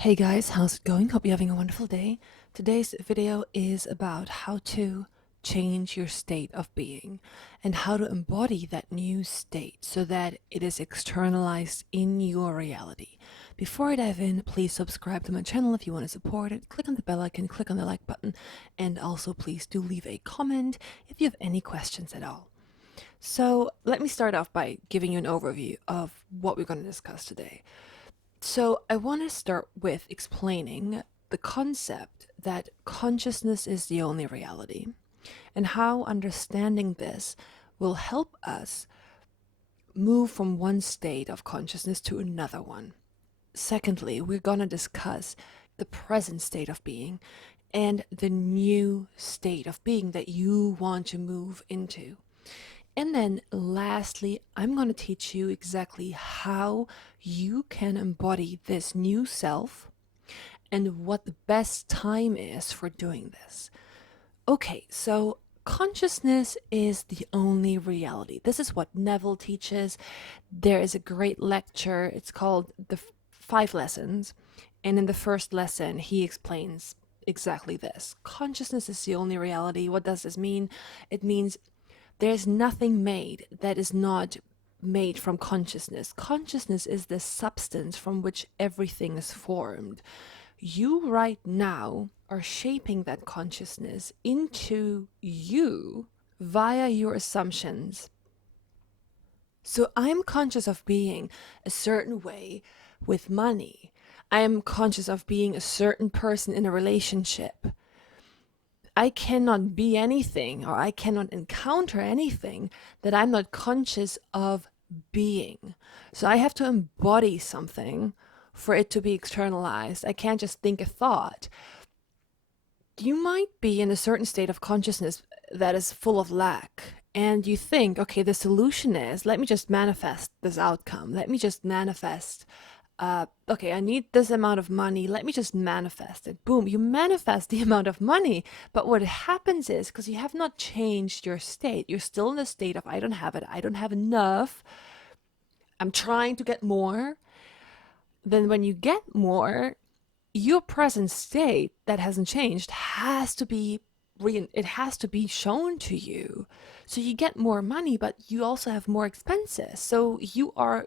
Hey guys, how's it going? Hope you're having a wonderful day. Today's video is about how to change your state of being and how to embody that new state so that it is externalized in your reality. Before I dive in, please subscribe to my channel if you want to support it. Click on the bell icon, click on the like button, and also please do leave a comment if you have any questions at all. So let me start off by giving you an overview of what we're going to discuss today. So, I want to start with explaining the concept that consciousness is the only reality and how understanding this will help us move from one state of consciousness to another one. Secondly, we're going to discuss the present state of being and the new state of being that you want to move into. And then lastly, I'm going to teach you exactly how you can embody this new self and what the best time is for doing this. Okay, so consciousness is the only reality. This is what Neville teaches. There is a great lecture. It's called The Five Lessons. And in the first lesson, he explains exactly this. Consciousness is the only reality. What does this mean? It means there's nothing made that is not made from consciousness. Consciousness is the substance from which everything is formed. You right now are shaping that consciousness into you via your assumptions. So I'm conscious of being a certain way with money. I am conscious of being a certain person in a relationship. I cannot be anything or I cannot encounter anything that I'm not conscious of being. So I have to embody something for it to be externalized. I can't just think a thought. You might be in a certain state of consciousness that is full of lack. And you think, okay, the solution is let me just manifest this outcome. Let me just manifest okay, I need this amount of money. Let me just manifest it. Boom, you manifest the amount of money. But what happens is because you have not changed your state, you're still in the state of I don't have it, I don't have enough. I'm trying to get more. Then when you get more, your present state that hasn't changed has to be it has to be shown to you. So you get more money, but you also have more expenses. So you're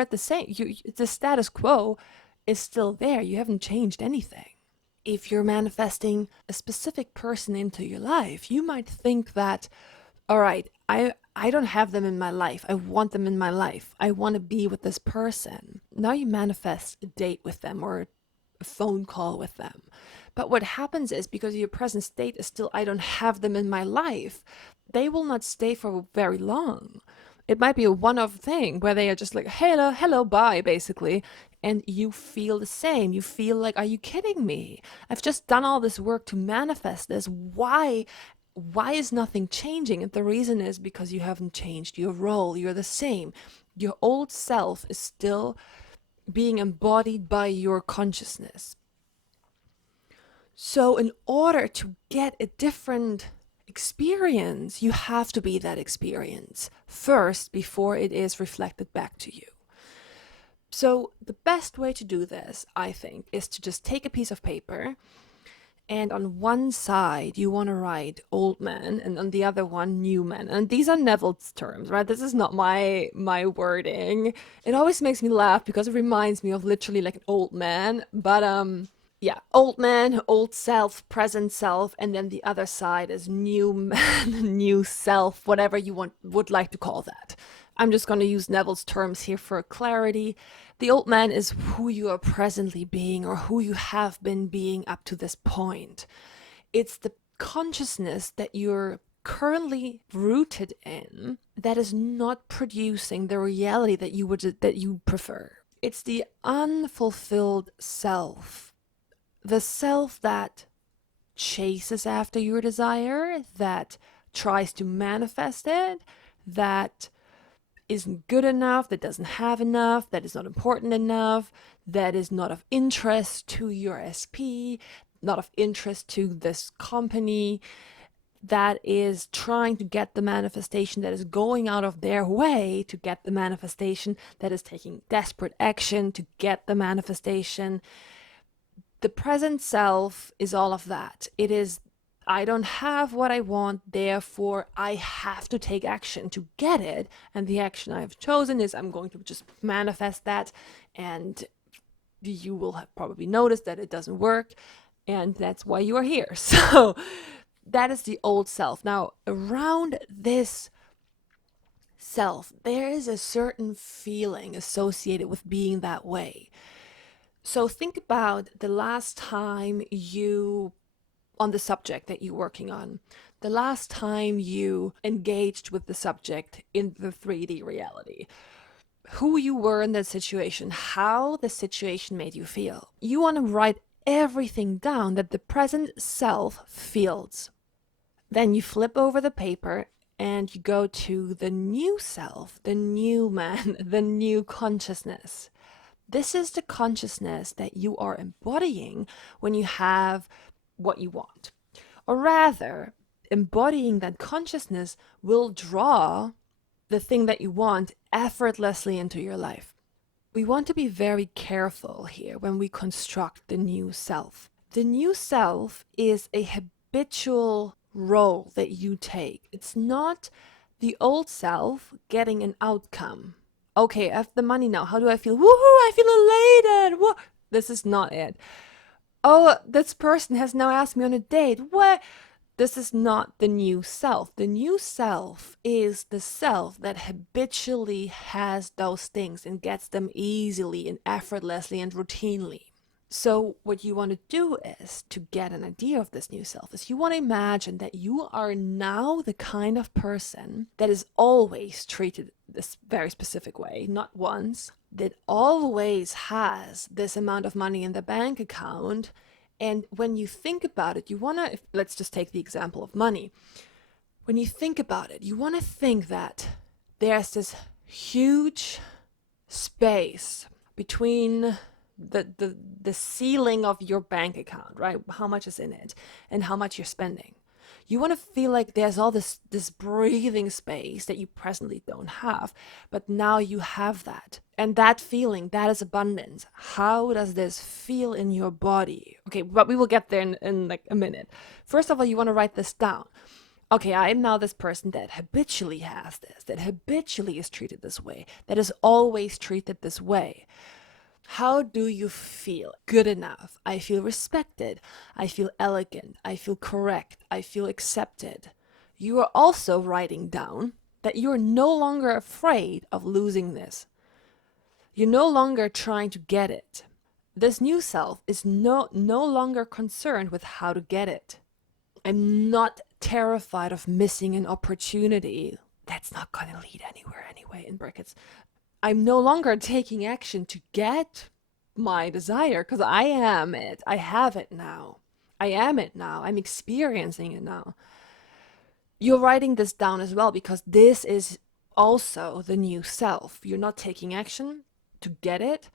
at the same, the status quo is still there. You haven't changed anything. If you're manifesting a specific person into your life, you might think that, all right, I don't have them in my life. I want them in my life. I want to be with this person. Now you manifest a date with them or a phone call with them. But what happens is because your present state is still, I don't have them in my life, they will not stay for very long. It might be a one-off thing where they are just like, hello, hello, bye, basically. And you feel the same. You feel like, are you kidding me? I've just done all this work to manifest this. Why is nothing changing? And the reason is because you haven't changed your role. You're the same. Your old self is still being embodied by your consciousness. So in order to get a different experience, you have to be that experience first before it is reflected back to you. So the best way to do this, I think, is to just take a piece of paper and on one side you want to write old man and on the other one new man. And these are Neville's terms, right? This is not my wording. It always makes me laugh because it reminds me of literally like an old man, but yeah, old man, old self, present self, and then the other side is new man, new self, whatever you would like to call that. I'm just going to use Neville's terms here for clarity. The old man is who you are presently being or who you have been being up to this point. It's the consciousness that you're currently rooted in that is not producing the reality that you prefer. It's the unfulfilled self, the self that chases after your desire, that tries to manifest it, that isn't good enough, that doesn't have enough, that is not important enough, that is not of interest to your SP, not of interest to this company. that is trying to get the manifestation, that is going out of their way to get the manifestation, that is taking desperate action to get the manifestation. The present self is all of that. It is, I don't have what I want, therefore I have to take action to get it. And the action I've chosen is I'm going to just manifest that. And you will have probably noticed that it doesn't work. And that's why you are here. So that is the old self. Now, around this self, there is a certain feeling associated with being that way. So think about the last time you, on the subject that you're working on, the last time you engaged with the subject in the 3D reality, who you were in that situation, how the situation made you feel. You want to write everything down that the present self feels. Then you flip over the paper and you go to the new self, the new man, the new consciousness. This is the consciousness that you are embodying when you have what you want. Or rather, embodying that consciousness will draw the thing that you want effortlessly into your life. We want to be very careful here when we construct the new self. The new self is a habitual role that you take. It's not the old self getting an outcome. Okay, I have the money now. How do I feel? Woohoo, I feel elated. Woo! This is not it. Oh, this person has now asked me on a date. What? This is not the new self. The new self is the self that habitually has those things and gets them easily and effortlessly and routinely. So what you want to do is to get an idea of this new self is you want to imagine that you are now the kind of person that is always treated this very specific way, not once, that always has this amount of money in the bank account. And when you think about it, you want to, let's just take the example of money. When you think about it, you want to think that there's this huge space between the ceiling of your bank account, right? How much is in it and how much you're spending. You want to feel like there's all this breathing space that you presently don't have, but now you have that. And that feeling, that is abundance. How does this feel in your body? Okay, but we will get there in like a minute. First of all, you want to write this down. Okay, I am now this person that habitually has this, that habitually is treated this way, that is always treated this way. How do you feel? Good enough. I feel respected. I feel elegant. I feel correct. I feel accepted. You are also writing down that you are no longer afraid of losing this. You're no longer trying to get it. This new self is no longer concerned with how to get it. I'm not terrified of missing an opportunity. That's not going to lead anywhere anyway, in brackets. I'm no longer taking action to get my desire because I am it. I have it now. I am it now. I'm experiencing it now. You're writing this down as well because this is also the new self. You're not taking action to get it.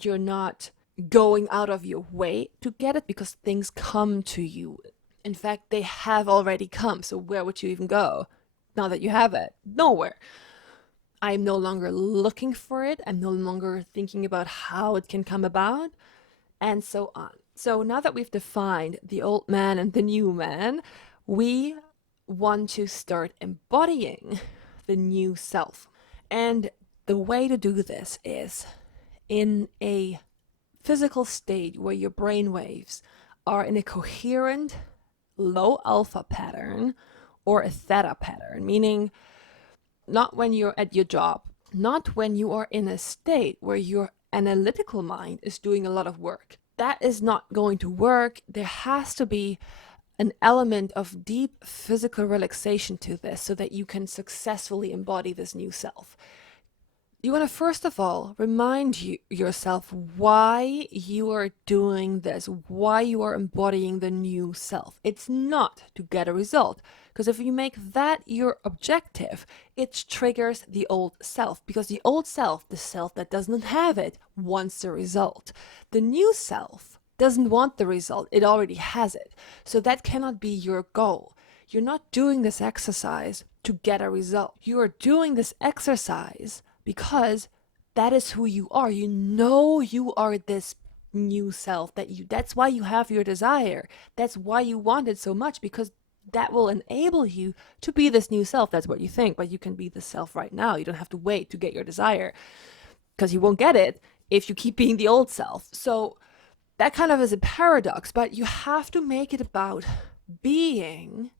You're not going out of your way to get it because things come to you. In fact, they have already come. So where would you even go now that you have it? Nowhere. I'm no longer looking for it. I'm no longer thinking about how it can come about, and so on. So now that we've defined the old man and the new man, we want to start embodying the new self. And the way to do this is in a physical state where your brain waves are in a coherent low alpha pattern or a theta pattern, meaning not when you're at your job, not when you are in a state where your analytical mind is doing a lot of work. That is not going to work. There has to be an element of deep physical relaxation to this so that you can successfully embody this new self. You want to first of all remind yourself why you are doing this, why you are embodying the new self. It's not to get a result, because if you make that your objective, it triggers the old self, because the old self, the self that doesn't have it, wants the result. The new self doesn't want the result, it already has it. So that cannot be your goal. You're not doing this exercise to get a result. You are doing this exercise because that is who you are. You know you are this new self, that's why you have your desire. That's why you want it so much, because that will enable you to be this new self. That's what you think, but you can be this self right now. You don't have to wait to get your desire, because you won't get it if you keep being the old self. So that kind of is a paradox, but you have to make it about being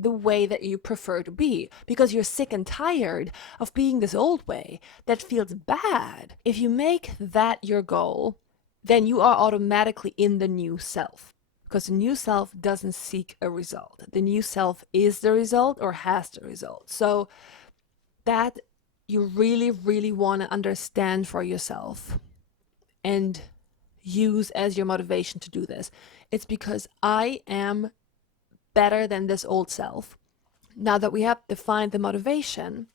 the way that you prefer to be, because you're sick and tired of being this old way that feels bad. If you make that your goal, then you are automatically in the new self, because the new self doesn't seek a result. The new self is the result or has the result. So that you really, really want to understand for yourself and use as your motivation to do this. It's because I am better than this old self. Now that we have defined the motivation,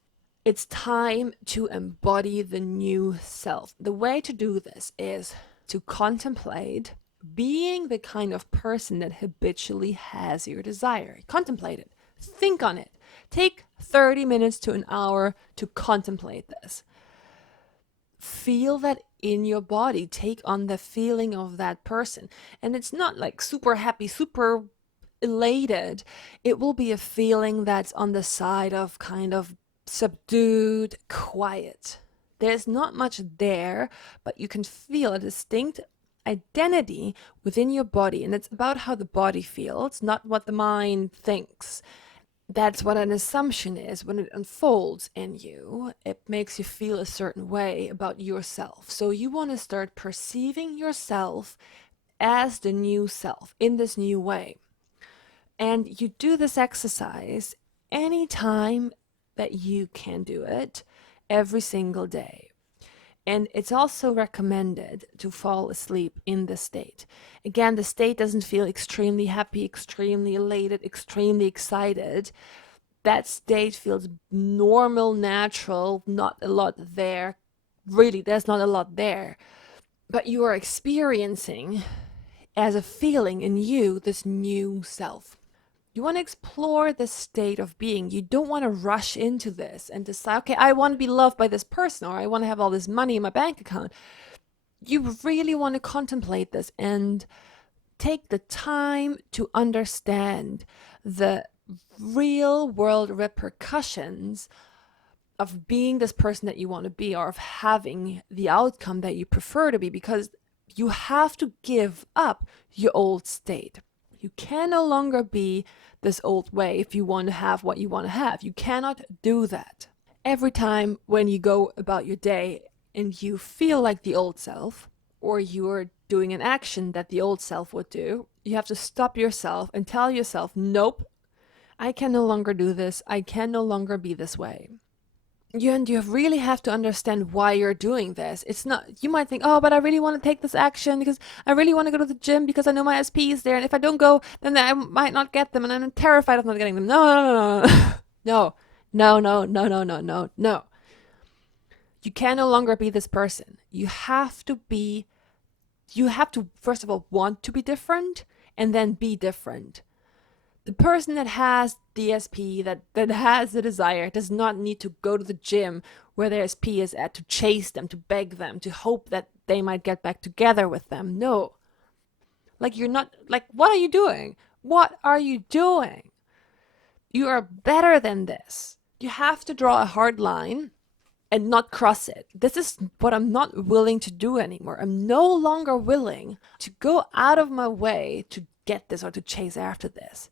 it's time to embody the new self. The way to do this is to contemplate being the kind of person that habitually has your desire. Contemplate it. Think on it. Take 30 minutes to an hour to contemplate this. Feel that in your body. Take on the feeling of that person. And it's not like super happy, super elated. It will be a feeling that's on the side of kind of subdued, quiet. There's not much there, but you can feel a distinct identity within your body. And it's about how the body feels, not what the mind thinks. That's what an assumption is. When it unfolds in you, it makes you feel a certain way about yourself. So you want to start perceiving yourself as the new self in this new way. And you do this exercise anytime that you can do it, every single day. And it's also recommended to fall asleep in the state. Again, the state doesn't feel extremely happy, extremely elated, extremely excited. That state feels normal, natural, not a lot there. Really, there's not a lot there. But you are experiencing, as a feeling in you, this new self. You want to explore the state of being. You don't want to rush into this and decide, okay, I want to be loved by this person, or I want to have all this money in my bank account. You really want to contemplate this and take the time to understand the real world repercussions of being this person that you want to be, or of having the outcome that you prefer to be, because you have to give up your old state. You can no longer be this old way if you want to have what you want to have. You cannot do that. Every time when you go about your day and you feel like the old self, or you're doing an action that the old self would do, you have to stop yourself and tell yourself, nope, I can no longer do this. I can no longer be this way. You really have to understand why you're doing this. It's not, you might think, oh, but I really want to take this action because I really want to go to the gym because I know my SP is there. And if I don't go, then I might not get them. And I'm terrified of not getting them. No, no, no, no. No, no, no, no, no, no, no, no. You can no longer be this person. You have to, first of all, want to be different and then be different. The person that has the SP, that has the desire, does not need to go to the gym where their SP is at to chase them, to beg them, to hope that they might get back together with them. No. Like, you're not, like, what are you doing? What are you doing? You are better than this. You have to draw a hard line and not cross it. This is what I'm not willing to do anymore. I'm no longer willing to go out of my way to get this or to chase after this.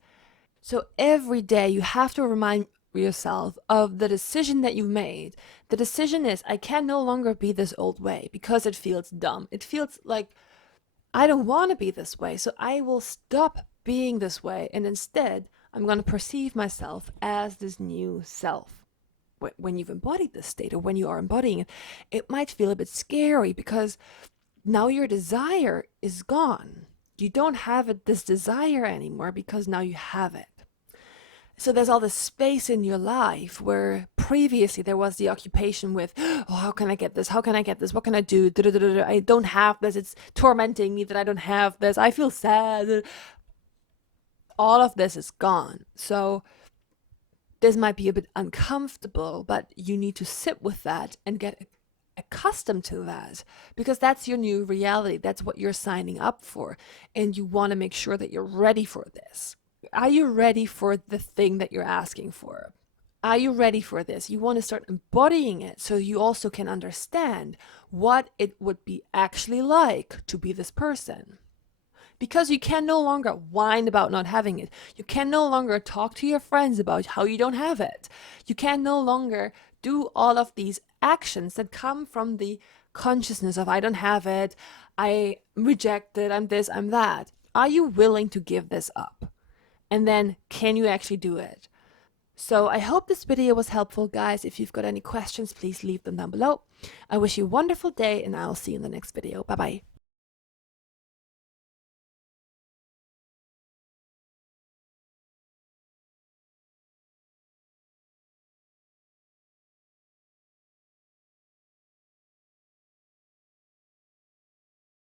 So every day you have to remind yourself of the decision that you made. The decision is, I can no longer be this old way because it feels dumb. It feels like I don't want to be this way. So I will stop being this way. And instead, I'm going to perceive myself as this new self. When you've embodied this state, or when you are embodying it, it might feel a bit scary because now your desire is gone. You don't have this desire anymore because now you have it. So there's all this space in your life where previously there was the occupation with, oh, how can I get this? How can I get this? What can I do? I don't have this. It's tormenting me that I don't have this. I feel sad. all of this is gone. So this might be a bit uncomfortable, but you need to sit with that and get accustomed to that, because that's your new reality. That's what you're signing up for. And you want to make sure that you're ready for this. Are you ready for the thing that you're asking for? Are you ready for this? You want to start embodying it so you also can understand what it would be actually like to be this person. Because you can no longer whine about not having it. You can no longer talk to your friends about how you don't have it. You can no longer do all of these actions that come from the consciousness of I don't have it, I reject it, I'm this, I'm that. Are you willing to give this up? And then can you actually do it? So I hope this video was helpful, guys. If you've got any questions, please leave them down below. I wish you a wonderful day, and I'll see you in the next video. Bye bye.